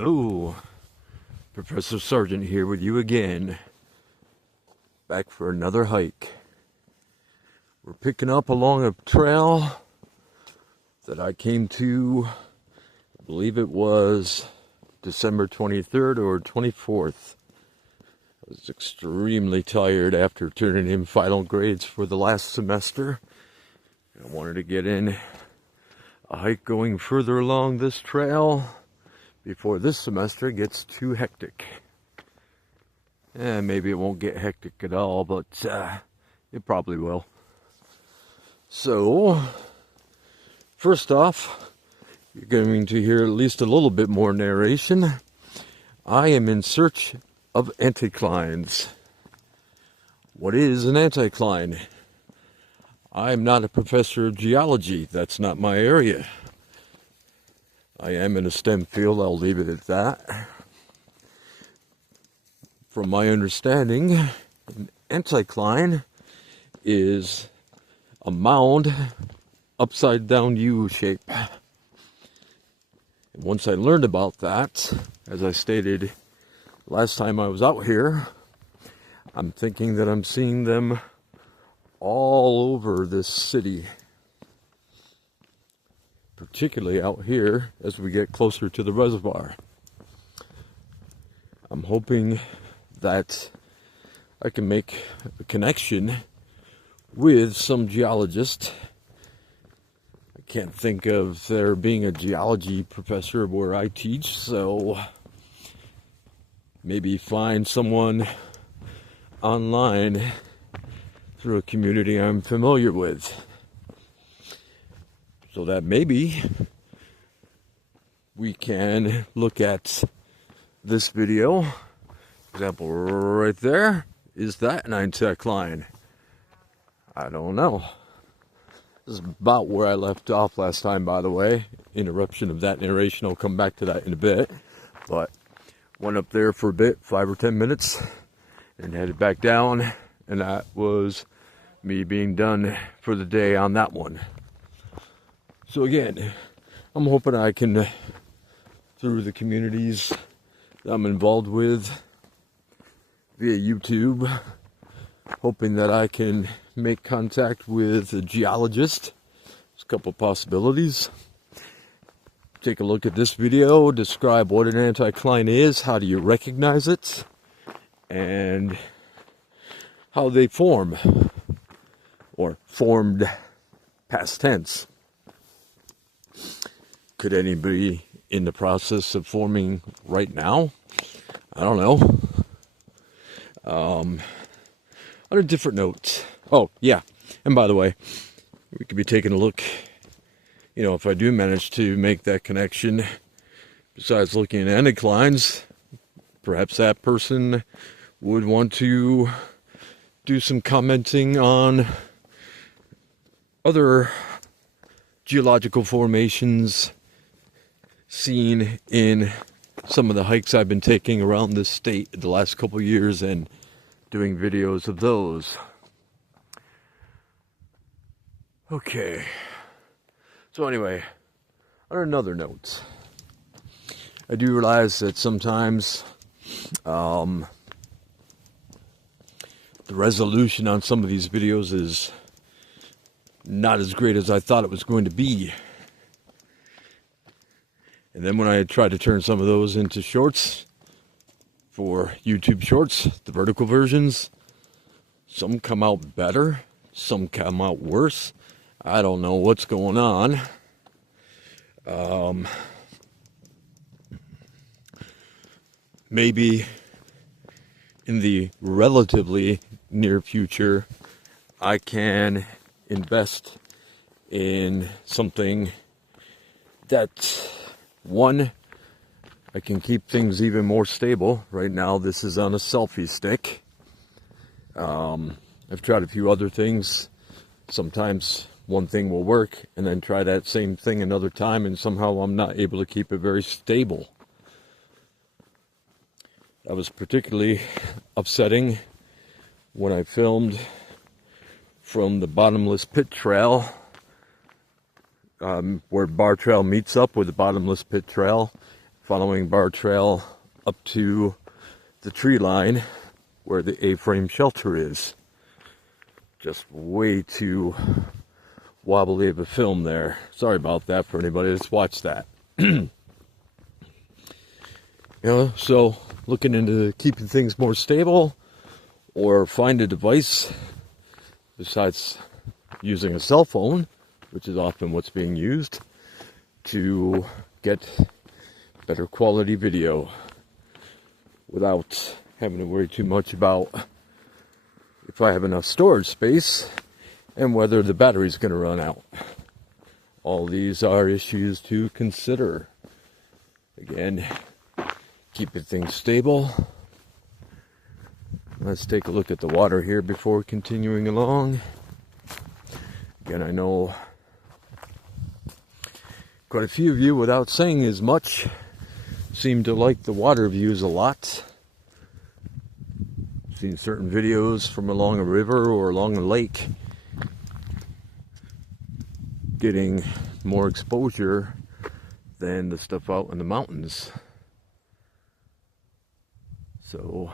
Hello, Professor Sargent here with you again, back for another hike. We're picking up along a trail that I came to, I believe it was December 23rd or 24th. I was extremely tired after turning in final grades for the last semester. I wanted to get in a hike going further along this trail before this semester gets too hectic. Maybe it won't get hectic at all, but it probably will. So, first off, you're going to hear at least a little bit more narration. I am in search of anticlines. What is an anticline? I'm not a professor of geology. That's not my area. I am in a STEM field, I'll leave it at that. From my understanding, an anticline is a mound, upside down U shape. And once I learned about that, as I stated last time I was out here, I'm thinking that I'm seeing them all over this city. Particularly out here as we get closer to the reservoir. I'm hoping that I can make a connection with some geologist. I can't think of there being a geology professor where I teach, so maybe find someone online through a community I'm familiar with. So that maybe we can look at this video. Example right there. Is that an anticline? I don't know. This is about where I left off last time, by the way. Interruption of that narration. I'll come back to that in a bit. But went up there for a bit, 5 or 10 minutes, and headed back down. And that was me being done for the day on that one. So again, I'm hoping I can, through the communities that I'm involved with via YouTube, hoping that I can make contact with a geologist. There's a couple of possibilities. Take a look at this video, describe what an anticline is, how do you recognize it, and how they form, or formed past tense. Could anybody in the process of forming right now? I don't know. On a different note. Oh, yeah. And by the way, we could be taking a look, if I do manage to make that connection, besides looking at anticlines, perhaps that person would want to do some commenting on other geological formations seen in some of the hikes I've been taking around this state the last couple years and doing videos of those. Okay. So anyway, on another note, I do realize that sometimes the resolution on some of these videos is not as great as I thought it was going to be. And then when I tried to turn some of those into shorts for YouTube Shorts, the vertical versions, some come out better, some come out worse. I don't know what's going on. Maybe in the relatively near future, I can invest in something that, one, I can keep things even more stable. Right now, this is on a selfie stick. I've tried a few other things. Sometimes one thing will work, and then try that same thing another time, and somehow I'm not able to keep it very stable. That was particularly upsetting when I filmed from the bottomless pit trail, where Bar Trail meets up with the bottomless pit trail following bar trail up to the tree line where the A-frame shelter is. Just way too wobbly of a film there. Sorry about that for anybody that's watched that. So looking into keeping things more stable, or find a device besides using a cell phone, which is often what's being used, to get better quality video without having to worry too much about if I have enough storage space and whether the battery's going to run out. All these are issues to consider. Again, keeping things stable. Let's take a look at the water here before continuing along. Again, I know quite a few of you, without saying as much, seem to like the water views a lot. I've seen certain videos from along a river or along a lake getting more exposure than the stuff out in the mountains. So,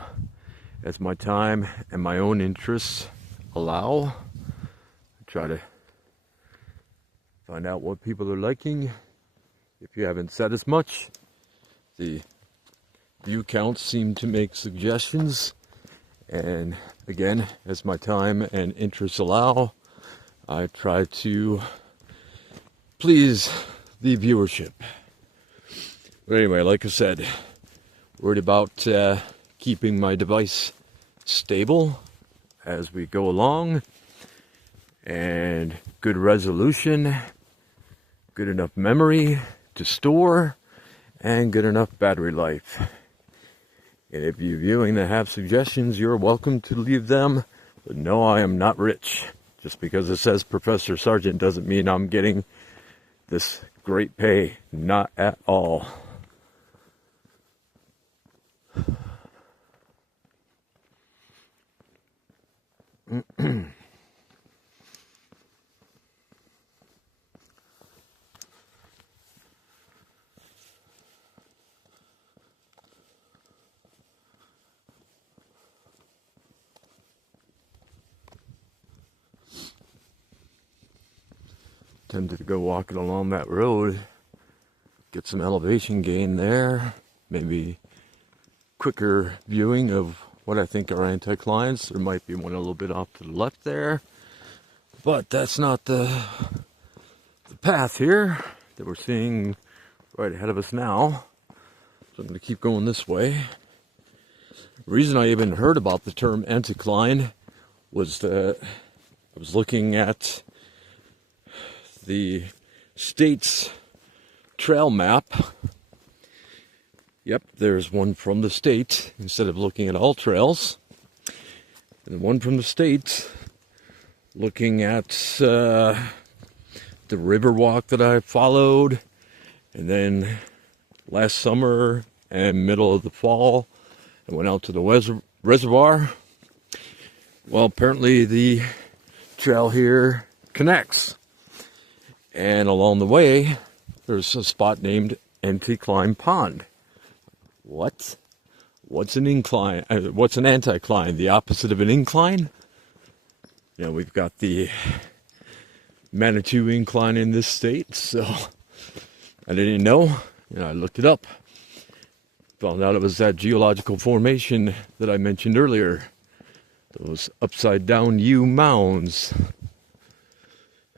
as my time and my own interests allow, I try to find out what people are liking. If you haven't said as much, the view counts seem to make suggestions. And again, as my time and interests allow, I try to please the viewership. But anyway, like I said, worried about keeping my device stable as we go along, and good resolution, good enough memory to store, and good enough battery life. And if you're viewing that have suggestions, you're welcome to leave them. But no, I am not rich. Just because it says Professor Sargent doesn't mean I'm getting this great pay. Not at all. Tempted to go walking along that road, get some elevation gain there, maybe quicker viewing of what I think are anticlines. There might be one a little bit off to the left there, but that's not the path here that we're seeing right ahead of us now. So I'm going to keep going this way. The reason I even heard about the term anticline was that I was looking at the state's trail map. Yep, there's one from the state instead of looking at all trails. And one from the state looking at the river walk that I followed. And then last summer and middle of the fall, I went out to the reservoir. Well, apparently the trail here connects. And along the way, there's a spot named Anticline Pond. What? What's an incline? What's an anticline? The opposite of an incline? You know, we've got the Manitou incline in this state, so I didn't know. I looked it up. Found out it was that geological formation that I mentioned earlier. Those upside down U mounds.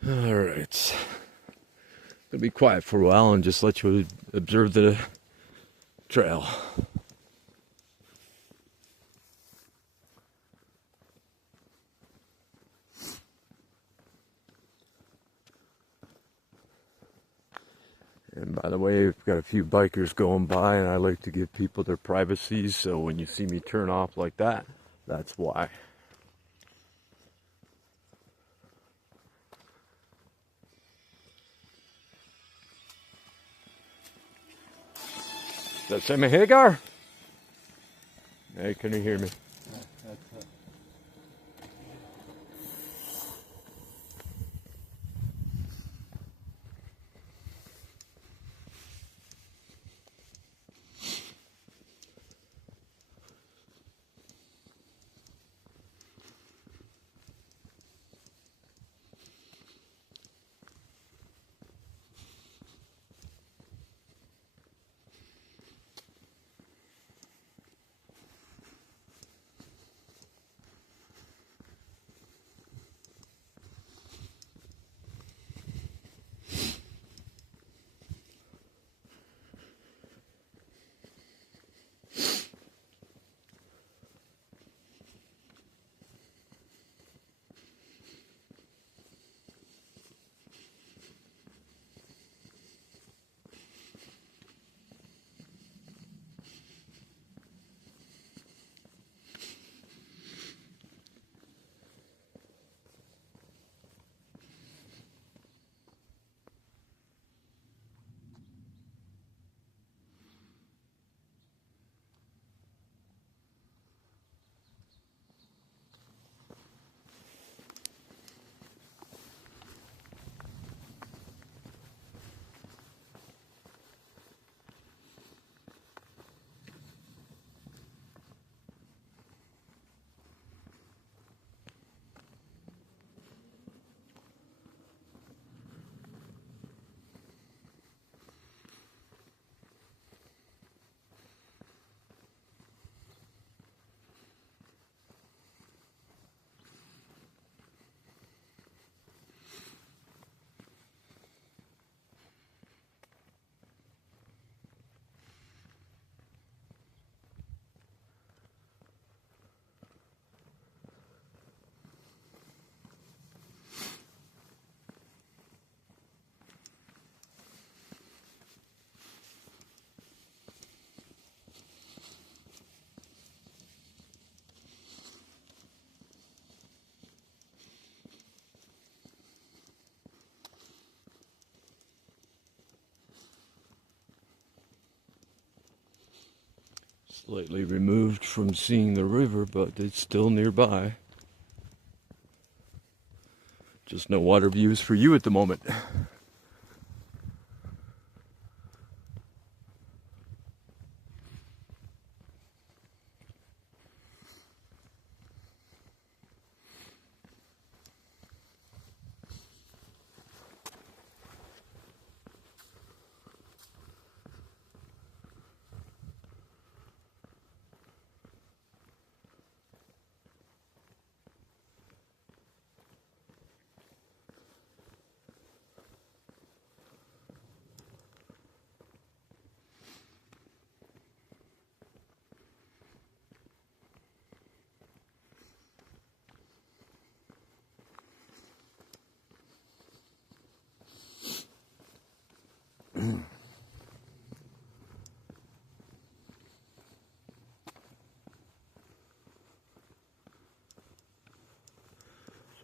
All right. Gonna be quiet for a while and just let you observe the trail. And by the way, we've got a few bikers going by, and I like to give people their privacy, so when you see me turn off like that, that's why. Is that Sammy Hagar? Hey, can you hear me? Slightly removed from seeing the river, but it's still nearby. Just no water views for you at the moment.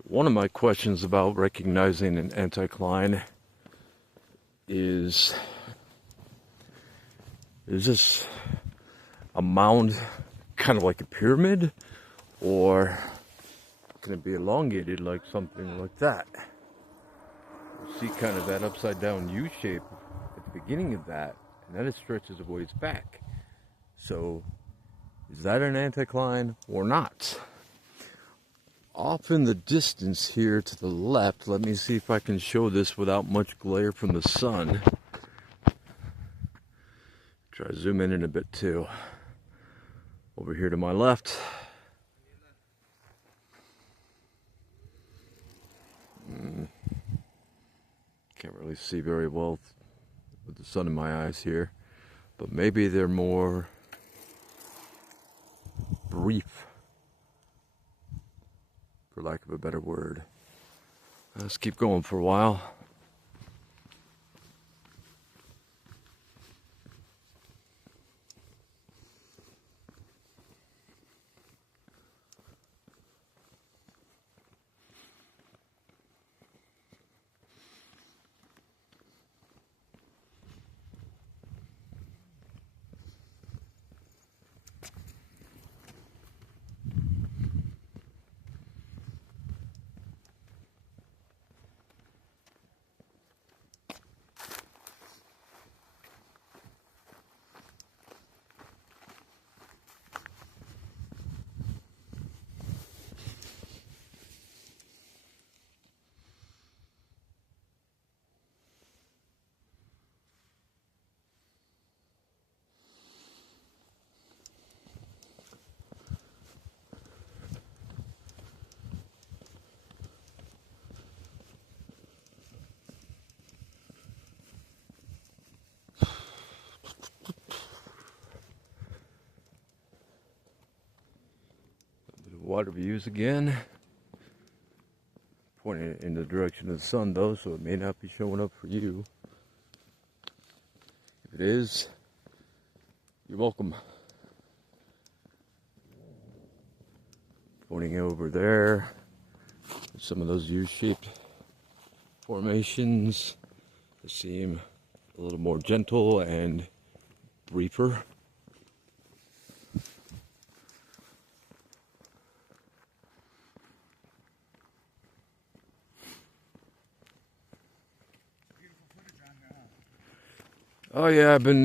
One of my questions about recognizing an anticline is this a mound kind of like a pyramid, or can it be elongated like something like that? You see kind of that upside down U shape at the beginning of that, and then it stretches a ways back. So is that an anticline or not? Off in the distance here to the left, let me see if I can show this without much glare from the sun. Try to zoom in a bit too. Over here to my left. Can't really see very well with the sun in my eyes here, but maybe they're more brief, for lack of a better word. Let's keep going for a while. Water views again, pointing in the direction of the sun though, so it may not be showing up for you. If it is, you're welcome. Pointing over there, some of those U-shaped formations seem a little more gentle and briefer. Oh yeah, I've been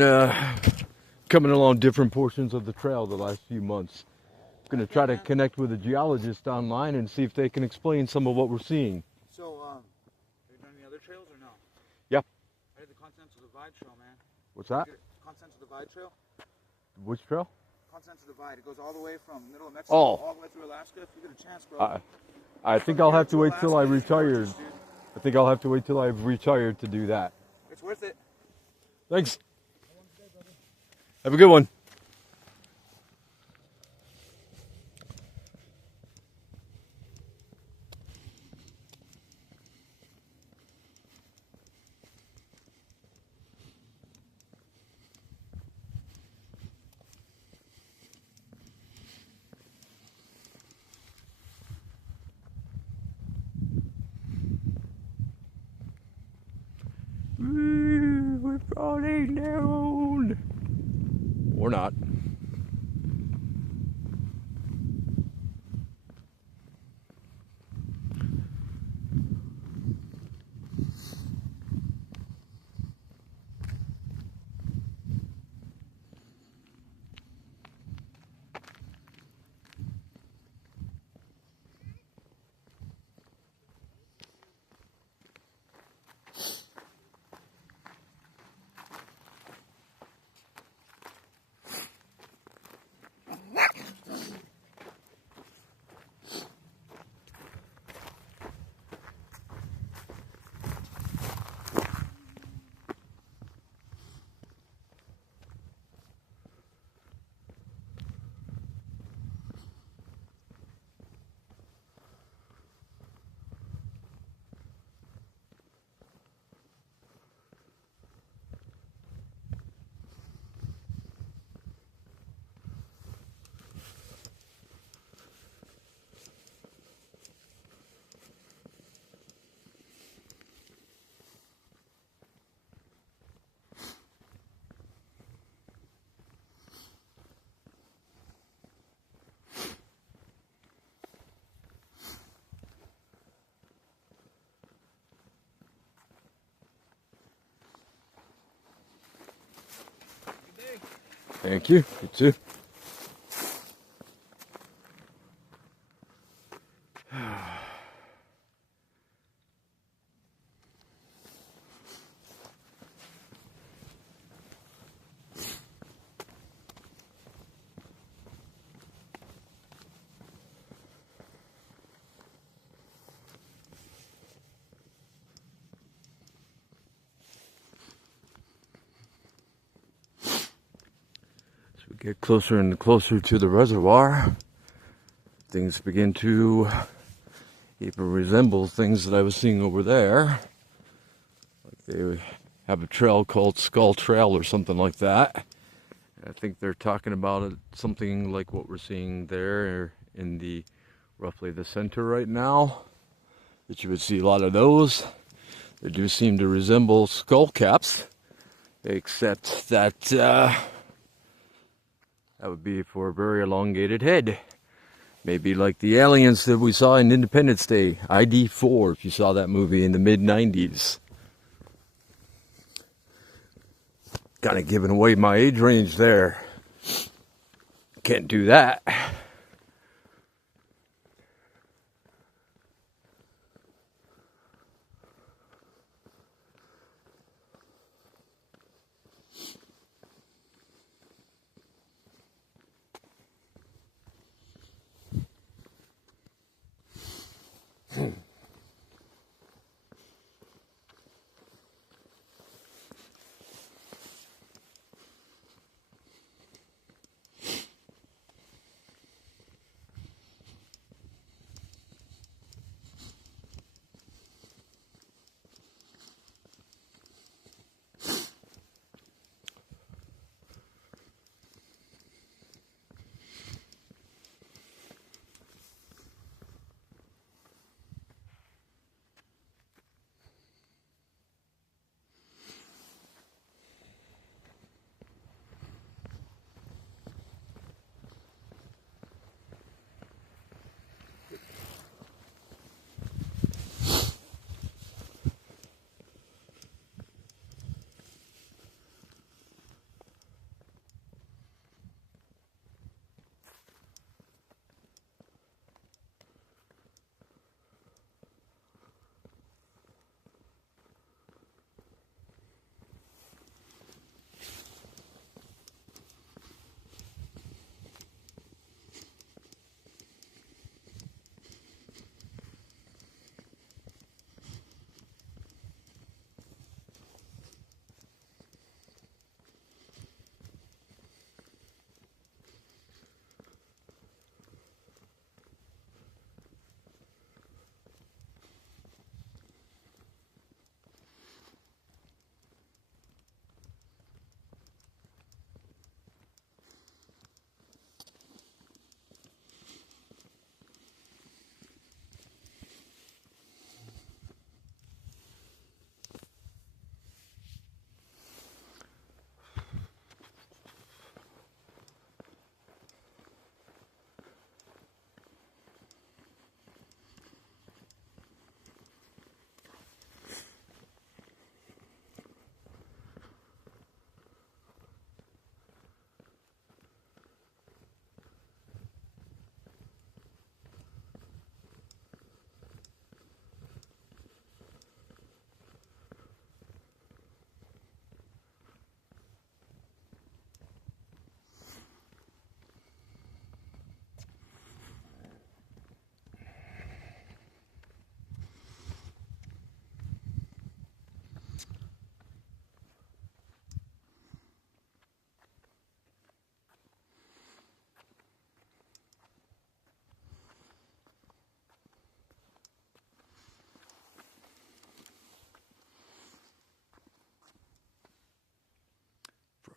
coming along different portions of the trail the last few months. I'm going to try to connect with a geologist online and see if they can explain some of what we're seeing. So, have you done any other trails or no? Yeah. I did the Continental Divide Trail, man. What's that? Continental Divide Trail? Which trail? Continental Divide. It goes all the way from middle of Mexico all the way through Alaska. If you get a chance, bro. I think I'll have to wait till I retire. I think I'll have to wait till I've retired to do that. It's worth it. Thanks. Have a good one. We're falling down. Or not. Thank you. You too. As we get closer and closer to the reservoir, things begin to even resemble things that I was seeing over there. Like they have a trail called Skull Trail or something like that. I think they're talking about it, something like what we're seeing there in the roughly the center right now. That you would see a lot of those. They do seem to resemble skull caps, except that that would be for a very elongated head. Maybe like the aliens that we saw in Independence Day, ID4, if you saw that movie in the mid-90s. Kind of giving away my age range there. Can't do that.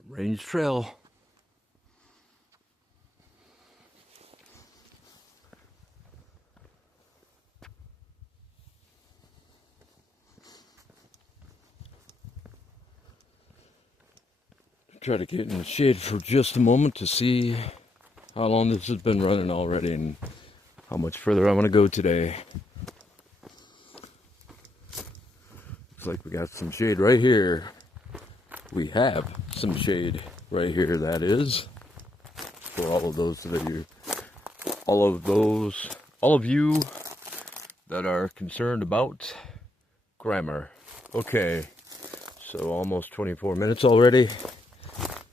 Range Trail. Try to get in the shade for just a moment to see how long this has been running already and how much further I want to go today. Looks like we got some shade right here. We have some shade. right here, that is, for all of you that are concerned about grammar. Okay, so almost 24 minutes already.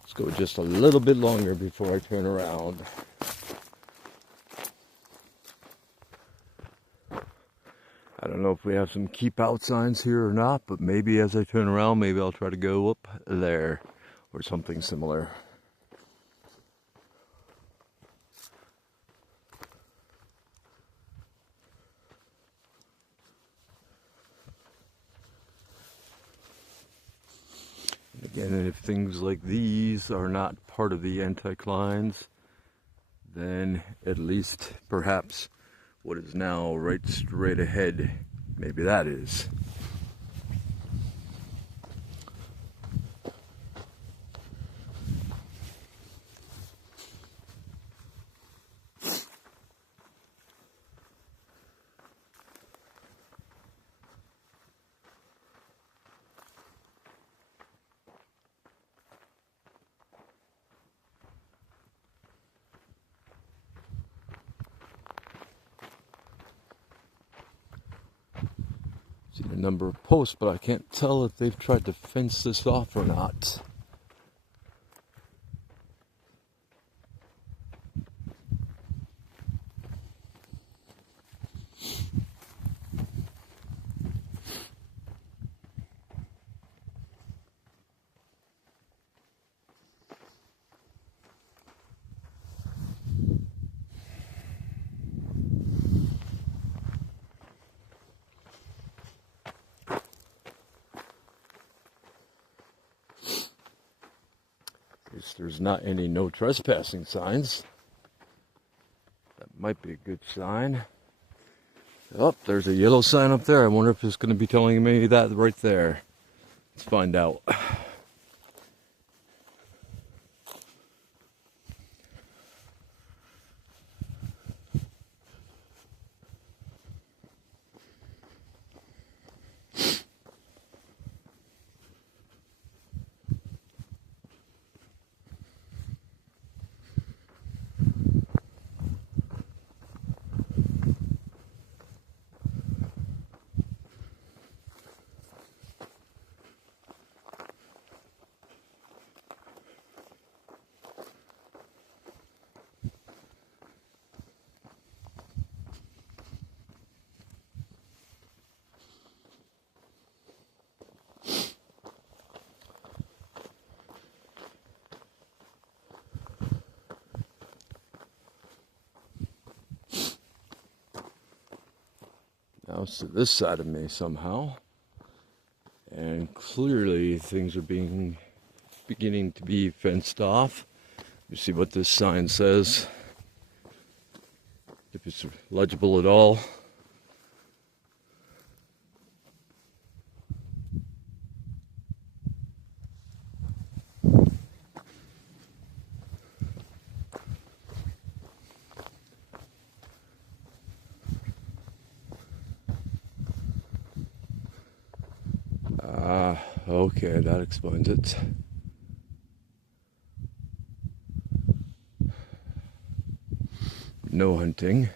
Let's go just a little bit longer before I turn around. I don't know if we have some keep out signs here or not, but maybe as I turn around, maybe I'll try to go up there or something similar. Again, if things like these are not part of the anticlines, then at least perhaps what is now right straight ahead, maybe that is. Seen a number of posts, but I can't tell if they've tried to fence this off or not. There's not any no trespassing signs. That might be a good sign. Oh, there's a yellow sign up there. I wonder if it's going to be telling me that right there. Let's find out. Now it's to this side of me somehow, and clearly things are beginning to be fenced off. You see what this sign says, if it's legible at all. Okay, that explains it. No hunting.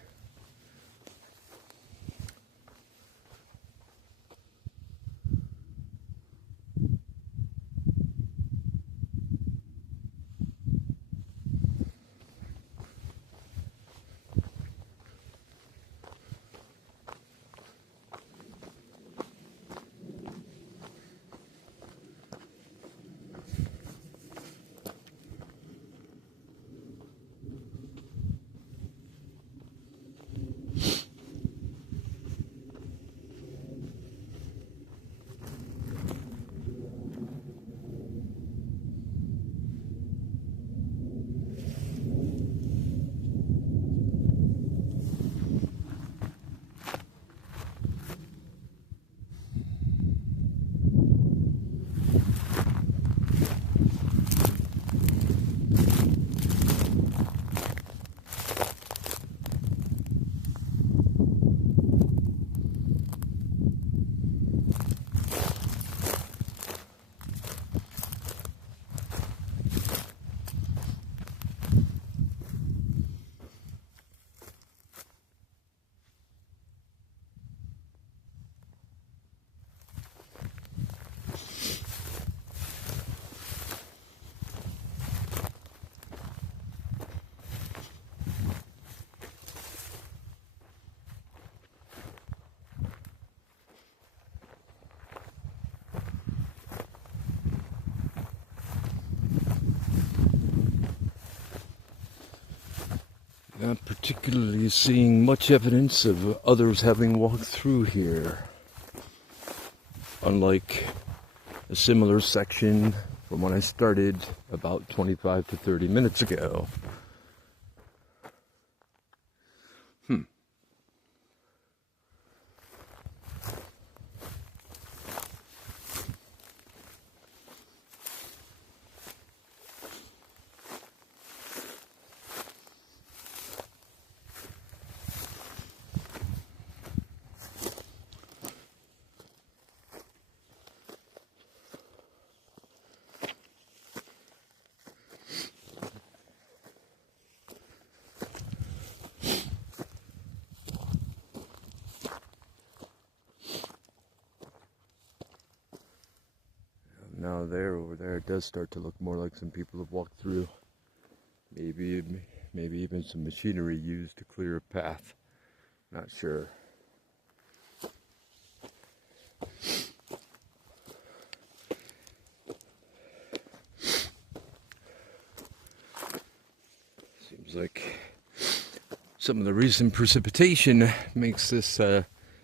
Not particularly seeing much evidence of others having walked through here. Unlike a similar section from when I started about 25 to 30 minutes ago. Now over there, it does start to look more like some people have walked through. Maybe even some machinery used to clear a path. Not sure. Seems like some of the recent precipitation makes this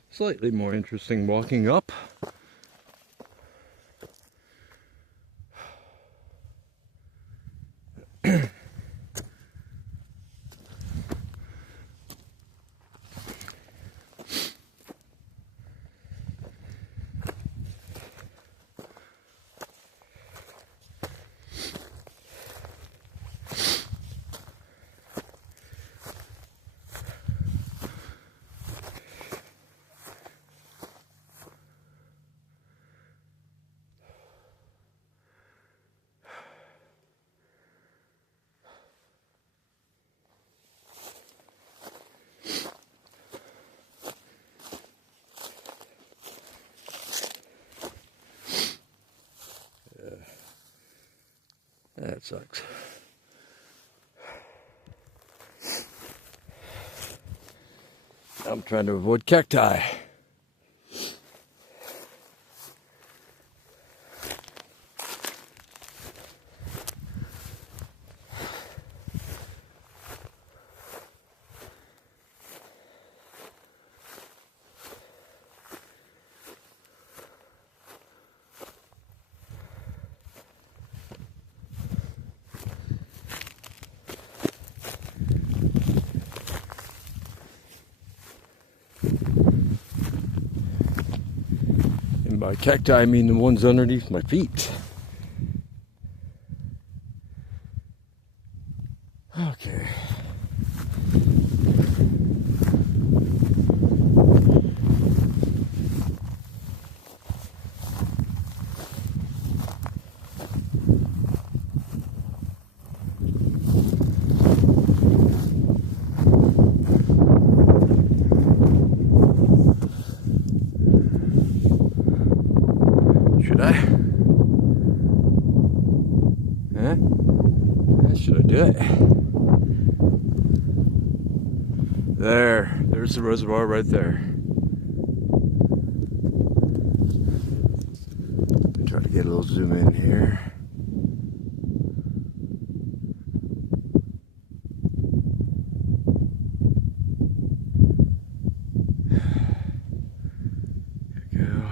slightly more interesting walking up. That sucks. I'm trying to avoid cacti. And by cacti, I mean the ones underneath my feet. Okay. Should I? Huh? Should I do it? There's the reservoir right there. Try to get a little zoom in here. Here we go.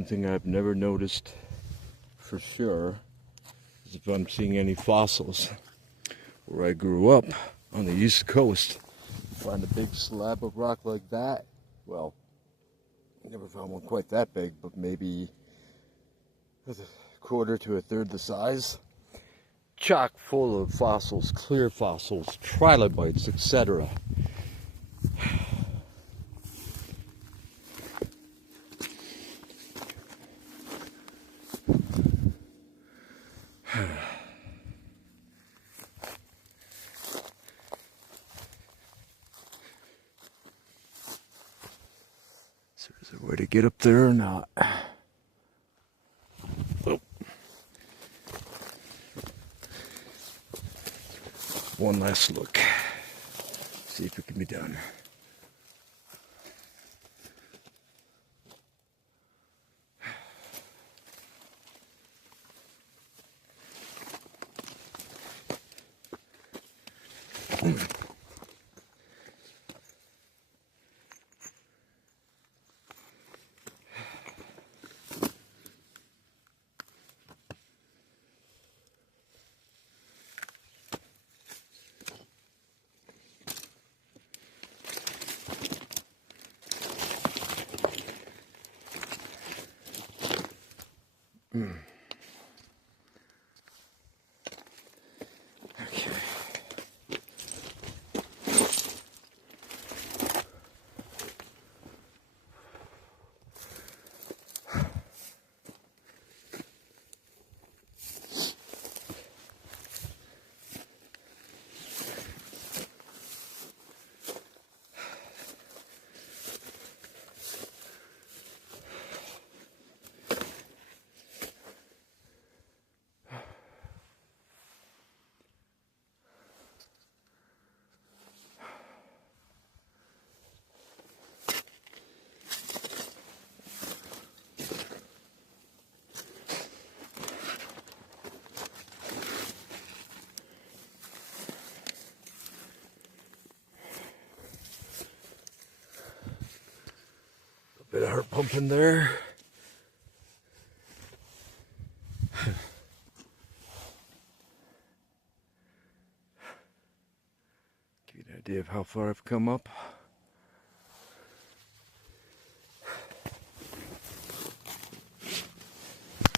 One thing I've never noticed for sure is if I'm seeing any fossils. Where I grew up on the East Coast, find a big slab of rock like that. Well, I never found one quite that big, but maybe a quarter to a third the size. Chock full of fossils, clear fossils, trilobites, etc. So is there a way to get up there or not? Oh. One last look. See if it can be done. Okay. Bit of heart pumping there. Give you an idea of how far I've come up.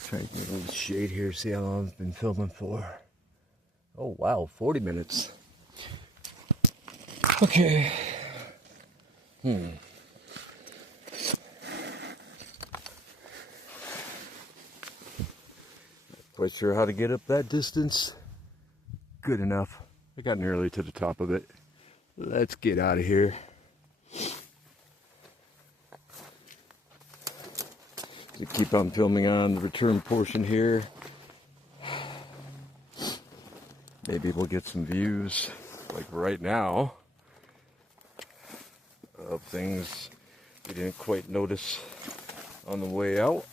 Try to get a little shade here, see how long I've been filming for. Oh wow, 40 minutes. Okay. Quite sure how to get up that distance. Good enough. I got nearly to the top of it. Let's get out of here. So keep on filming on the return portion here. Maybe we'll get some views, like right now, of things we didn't quite notice on the way out.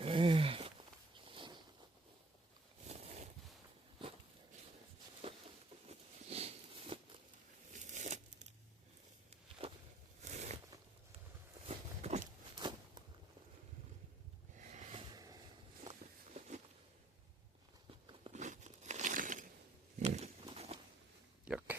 Okay. Yuck.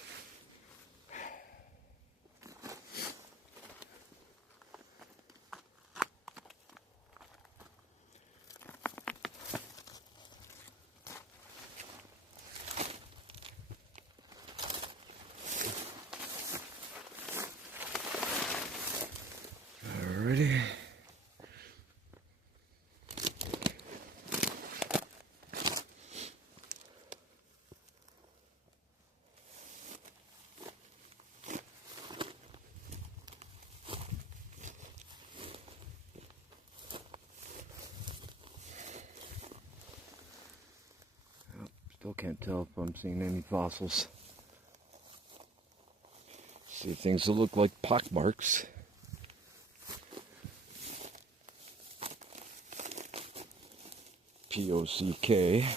Alrighty. Still can't tell if I'm seeing any fossils. See things that look like pock marks. P-O-C-K.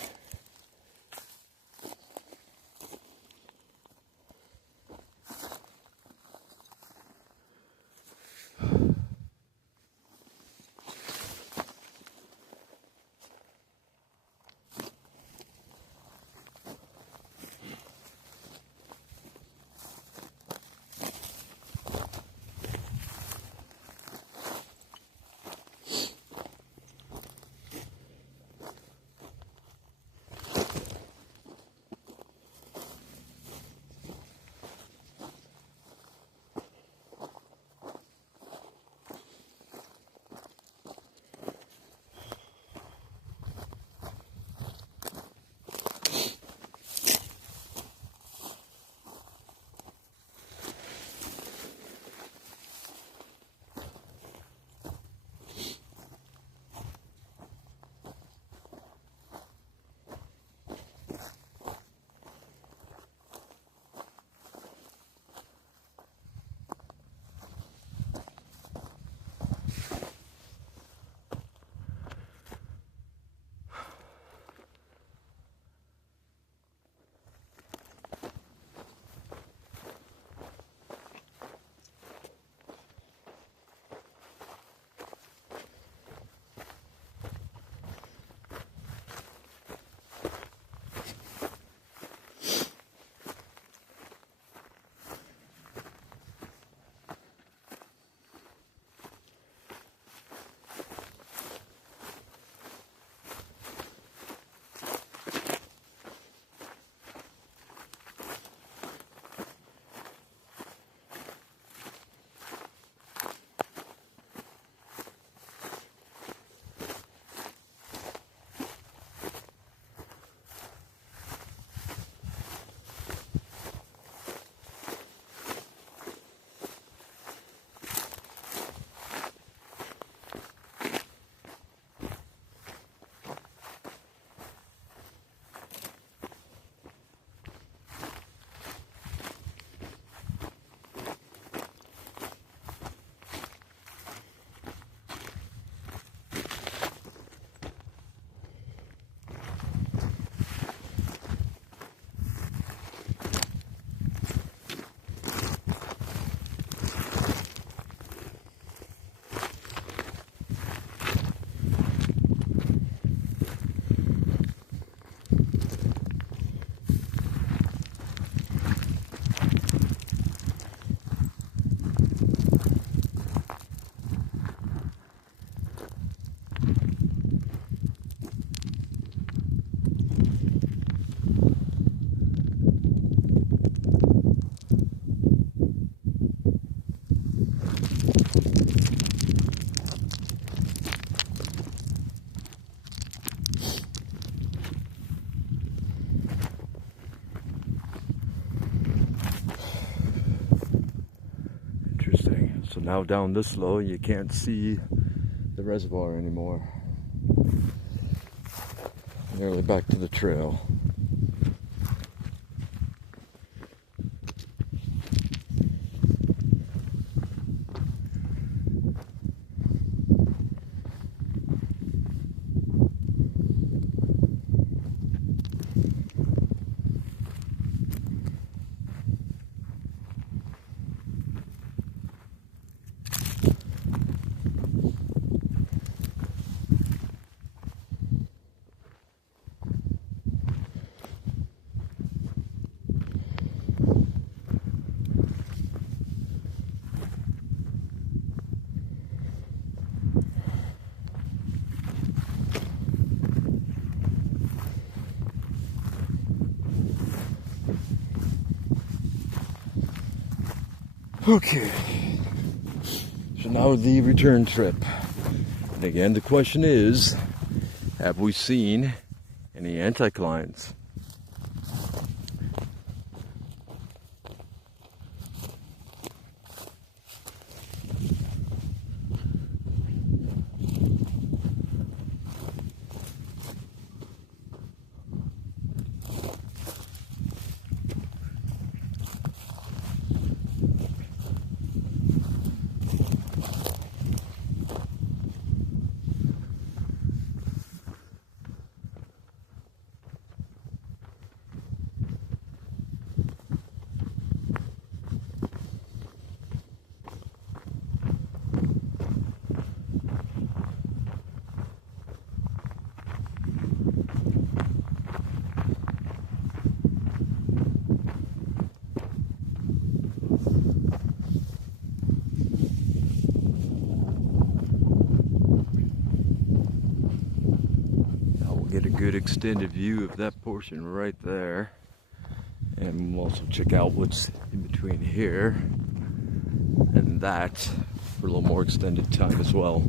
Interesting. So now down this low, you can't see the reservoir anymore. Nearly back to the trail. Okay, so now the return trip. And again, the question is, have we seen any anticlines? good extended view of that portion right there. And we'll also check out what's in between here and that for a little more extended time as well.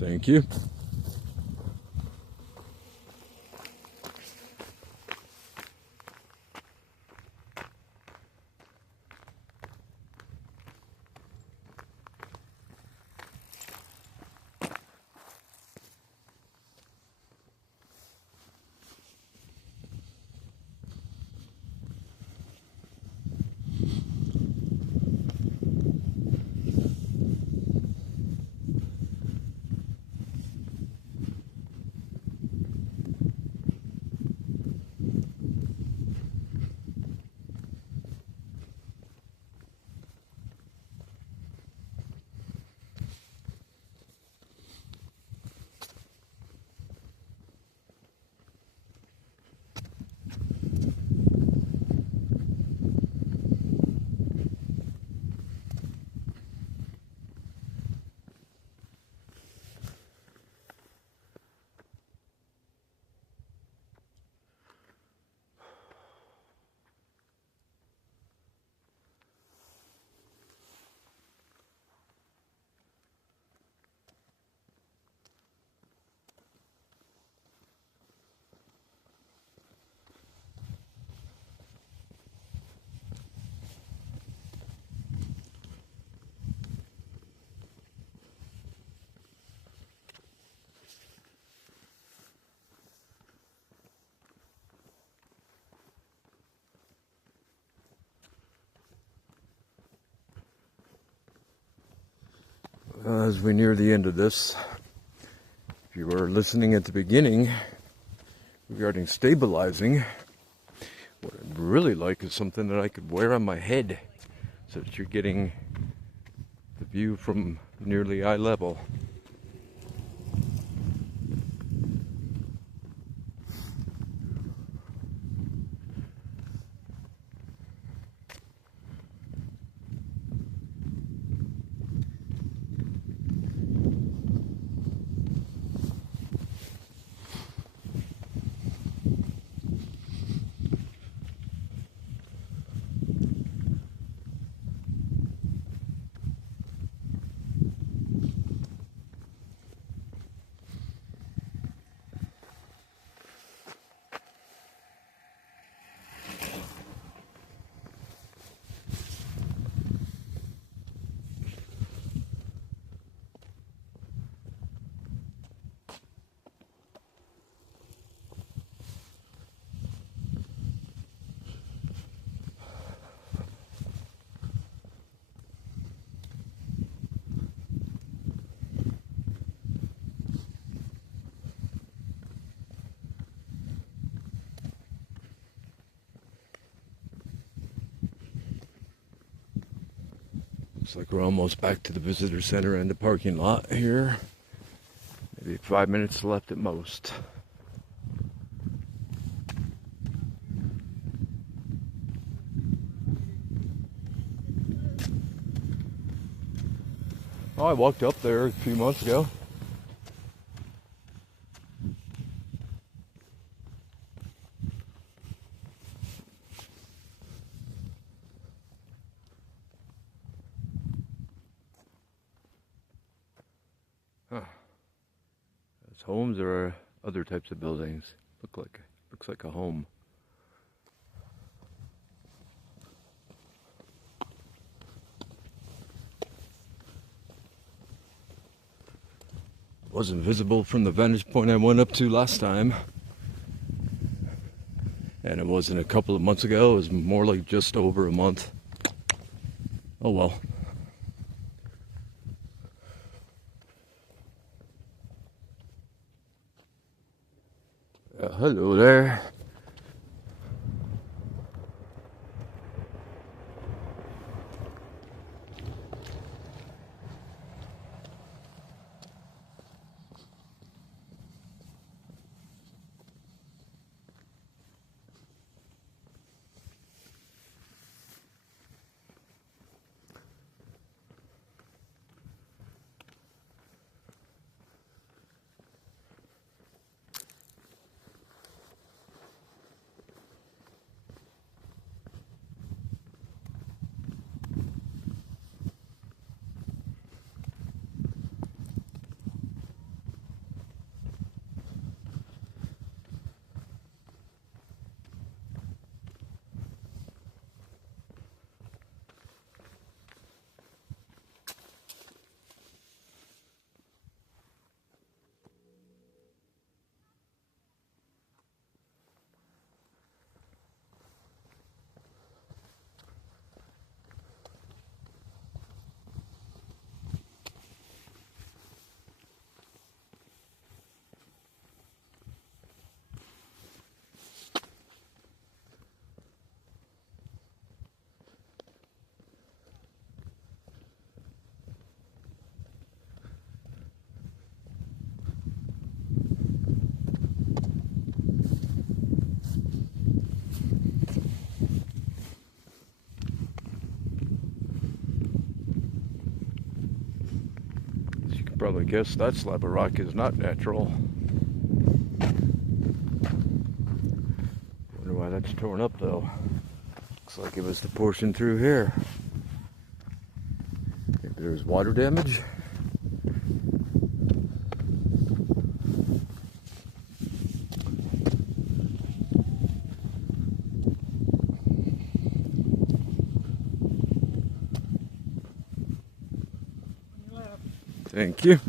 Thank you. As we near the end of this, if you were listening at the beginning regarding stabilizing, what I'd really like is something that I could wear on my head so that you're getting the view from nearly eye level. Looks like we're almost back to the visitor center and the parking lot here. Maybe 5 minutes left at most. Oh, I walked up there a few months ago. Huh. Those homes or other types of buildings? Looks like a home. Wasn't visible from the vantage point I went up to last time. And it wasn't a couple of months ago, it was more like just over a month. Oh well. Hello there. probably guess that slab of rock is not natural. Wonder why that's torn up though. Looks like it was the portion through here. Maybe there's water damage. Thank you.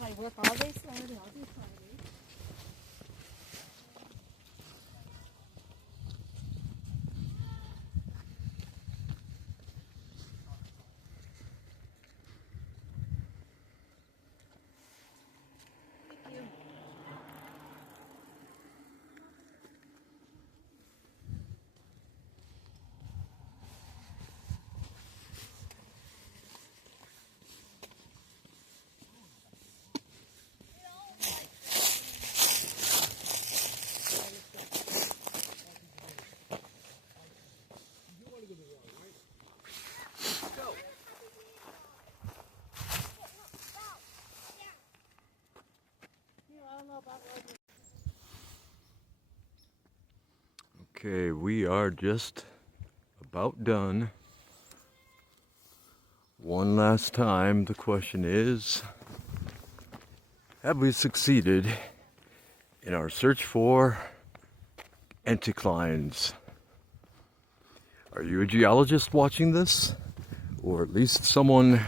I work all day Saturday, all day Friday. Thank you. Okay, we are just about done. One last time, the question is, have we succeeded in our search for anticlines? Are you a geologist watching this? Or at least someone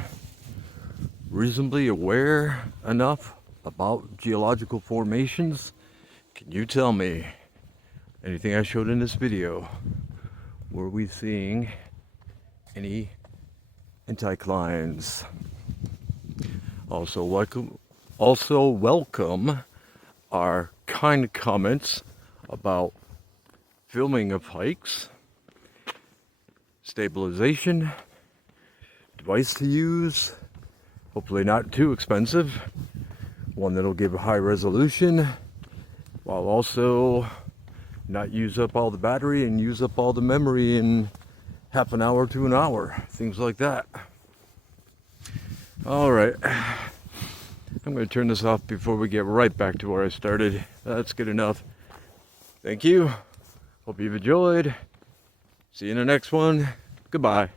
reasonably aware enough about geological formations? Can you tell me anything I showed in this video? Were we seeing any anticlines? Also welcome our kind comments about filming of hikes, stabilization, device to use, hopefully not too expensive, one that'll give a high resolution while also not use up all the battery and use up all the memory in half an hour to an hour, things like that. All right, I'm going to turn this off before we get right back to where I started. That's good enough. Thank you. Hope you've enjoyed. See you in the next one. Goodbye.